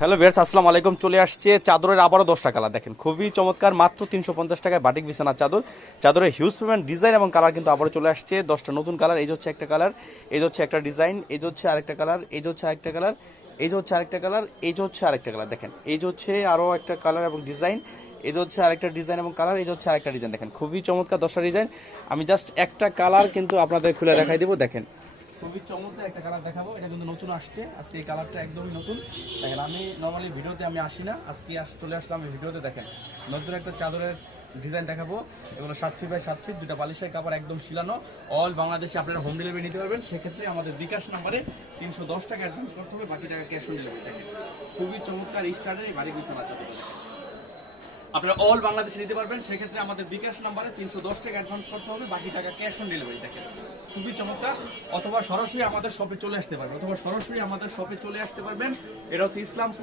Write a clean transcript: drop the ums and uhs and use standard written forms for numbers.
Hello viewers, আসসালামু আলাইকুম। চলে আসছে চাদরের আবারও 10টা কালার। দেখেন খুবই চমৎকার, মাত্র 350 টাকায় বাটিক বিছানার চাদর। চাদরের হিউজ পরিমাণ ডিজাইন এবং কালার কিন্তু আবারও চলে আসছে। 10টা নতুন কালার। এই যে হচ্ছে একটা কালার, এই যে হচ্ছে একটা ডিজাইন, এই যে হচ্ছে আরেকটা কালার, এই যে হচ্ছে আরেকটা কালার, এই যে হচ্ছে আরেকটা কালার, এই যে হচ্ছে আরেকটা কালার। দেখেন এই যে হচ্ছে আরও একটা কালার এবং ডিজাইন, এই যে হচ্ছে আরেকটা ডিজাইন এবং কালার, এই যে হচ্ছে আরেকটা ডিজাইন। দেখেন খুবই চমৎকার 10টা ডিজাইন। আমি জাস্ট একটা কালার কিন্তু আপনাদের খুলে দেখাই দেবো। দেখেন খুবই চমৎকার একটা কালার দেখাবো। এটা কিন্তু নতুন আসছে আজকে, এই কালারটা একদমই নতুন। দেখেন আমি নর্মালি ভিডিওতে আমি আসি না, আজকে চলে আসলাম এই ভিডিওতে। দেখেন নতুন একটা চাদরের ডিজাইন দেখাবো। এগুলো 7 ফিট বাই 7 ফিট, দুটা বালিশের কাপড় একদম শিলানো। অল বাংলাদেশে আপনারা হোম ডেলিভারি নিতে পারবেন। সেক্ষেত্রে আমাদের বিকাশ নাম্বারে 310 টাকা অ্যাডভান্স করতে হবে, বাকি টাকা ক্যাশ অন ডেলিভারি। দেখেন খুবই চমৎকার স্টার্টের বাড়ি বিছানা চাদর আপনারা অল বাংলাদেশে নিতে পারবেন। সেক্ষেত্রে আমাদের বিকাশ নাম্বারে 310 টাকা অ্যাডভান্স করতে হবে, বাকি টাকা ক্যাশ অন ডেলিভারি। দেখেন খুবই চমৎকার। অথবা সরাসরি আমাদের শপে চলে আসতে পারবেন, এটা হচ্ছে ইসলামপুর